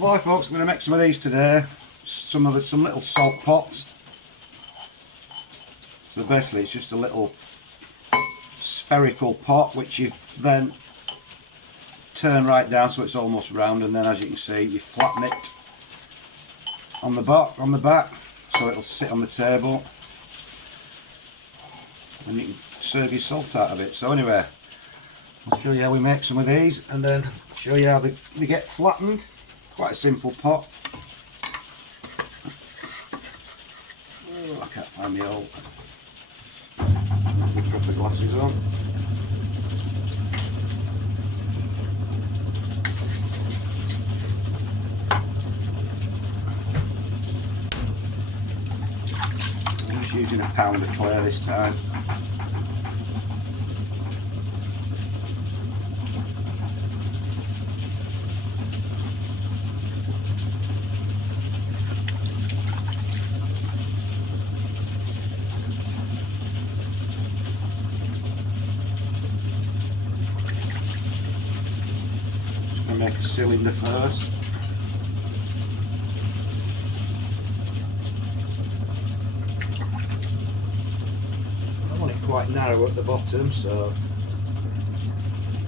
Well, hi folks, I'm going to make some of these today. Some little salt pots. So basically it's just a little spherical pot which you then turn right down so it's almost round, and then as you can see you flatten it on the back so it'll sit on the table and you can serve your salt out of it. So anyway, I'll show you how we make some of these and then show you how they get flattened. Quite a simple pot. Oh, I can't find my old my proper glasses on. I'm just using a pound of clay this time. Make a cylinder first. I want it quite narrow at the bottom, so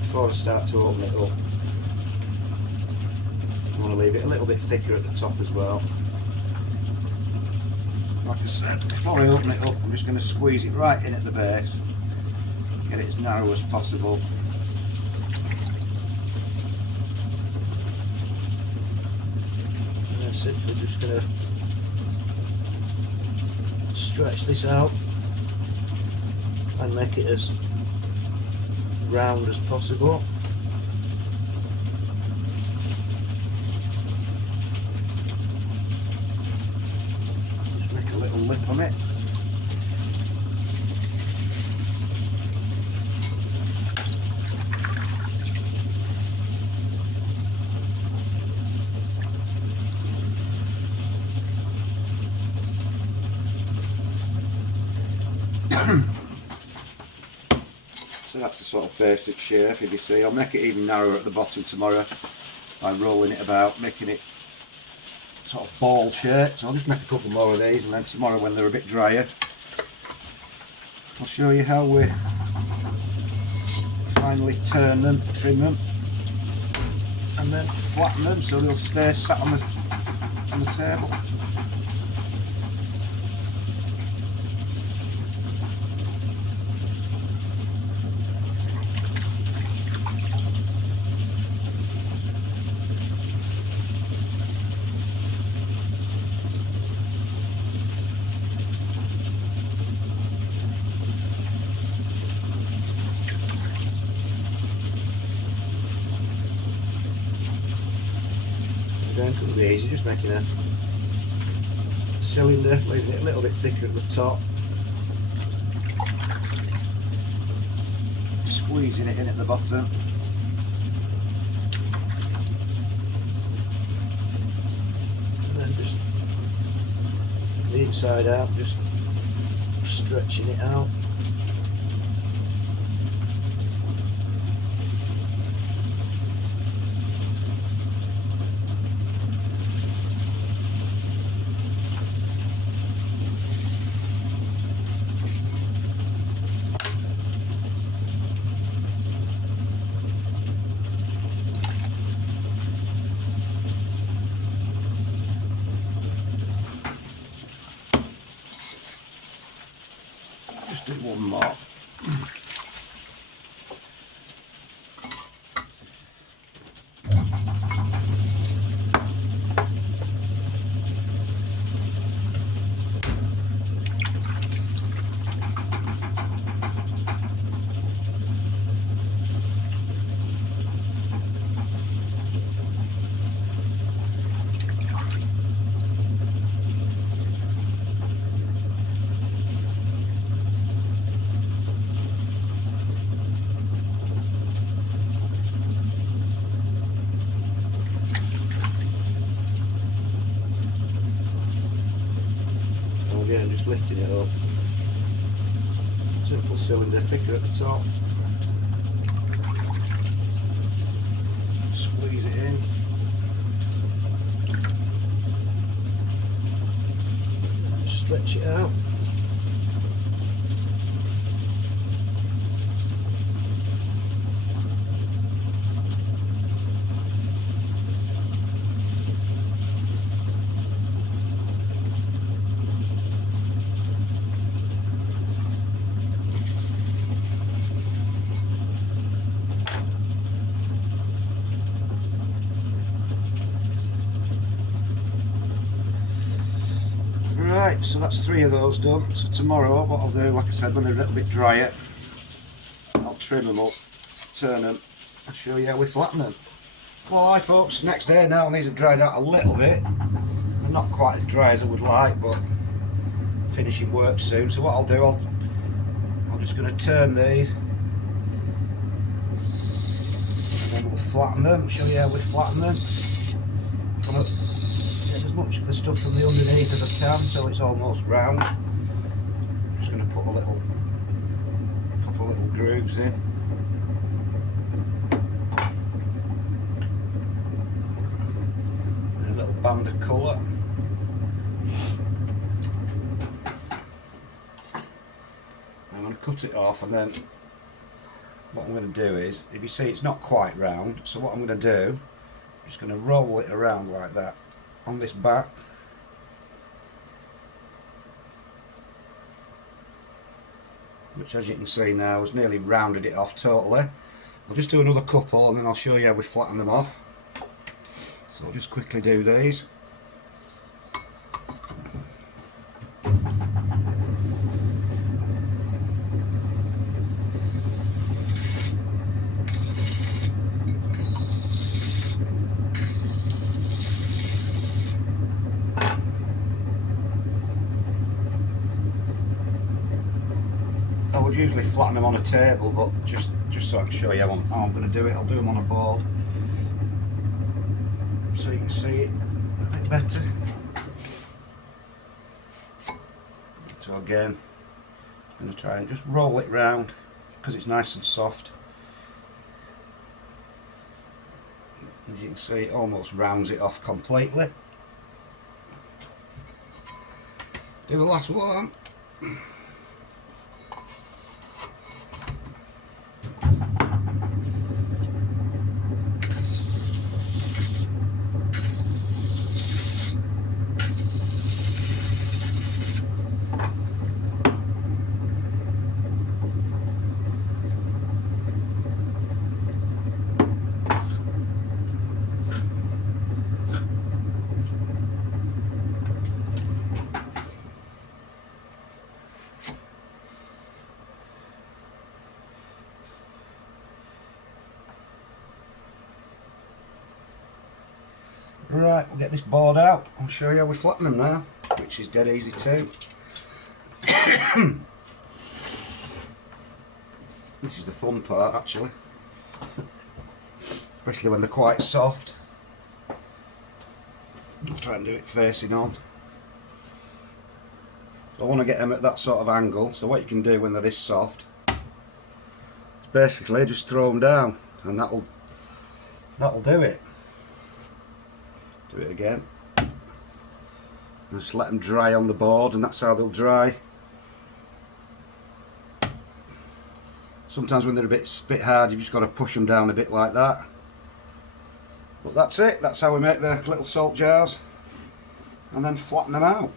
before I start to open it up, I want to leave it a little bit thicker at the top as well. Like I said, before I open it up, I'm just going to squeeze it right in at the base, get it as narrow as possible. Simply just going to stretch this out and make it as round as possible. Just make a little lip on it. So that's the sort of basic shape. If you see, I'll make it even narrower at the bottom tomorrow by rolling it about, making it sort of ball shape. So I'll just make a couple more of these, and then tomorrow when they're a bit drier I'll show you how we finally turn them, trim them and then flatten them so they'll stay sat on the table. Again, couldn't be easy, just making a cylinder, leaving it a little bit thicker at the top, squeezing it in at the bottom, and then just the inside out, just stretching it out. Just do one more. Again, just lifting it up. Simple cylinder, thicker at the top. Squeeze it in. stretch it out. Right, so that's 3 of those done. So tomorrow what I'll do, like I said, when they're a little bit drier, I'll trim them up, turn them, and show you how we flatten them. Well, hi folks, next day now, and these have dried out a little bit. They're not quite as dry as I would like, but finishing work soon. So what I'll do, I'm just going to turn these, and then we'll flatten them, show you how we flatten them. Get as much of the stuff from the underneath as I can, so it's almost round. I'm just going to put a couple of little grooves in. And a little band of colour. I'm going to cut it off, and then what I'm going to do is, if you see it's not quite round, so what I'm going to do, I'm just going to roll it around like that on this back. Which, as you can see now, has nearly rounded it off totally. I'll just do another couple and then I'll show you how we flatten them off. So I'll just quickly do these. I would usually flatten them on a table, but just so I can show you how I'm going to do it, I'll do them on a board so you can see it a bit better. So again, I'm going to try and just roll it round because it's nice and soft. As you can see, it almost rounds it off completely. Do the last one. Right, we'll get this board out. I'll show you how we flatten them now, which is dead easy too. This is the fun part actually, especially when they're quite soft. I'll try and do it facing on. So I want to get them at that sort of angle, so what you can do when they're this soft is basically just throw them down and that'll do it. Do it again. And just let them dry on the board, and that's how they'll dry. Sometimes when they're a bit hard, you've just got to push them down a bit like that. But that's it. That's how we make the little salt jars, and then flatten them out.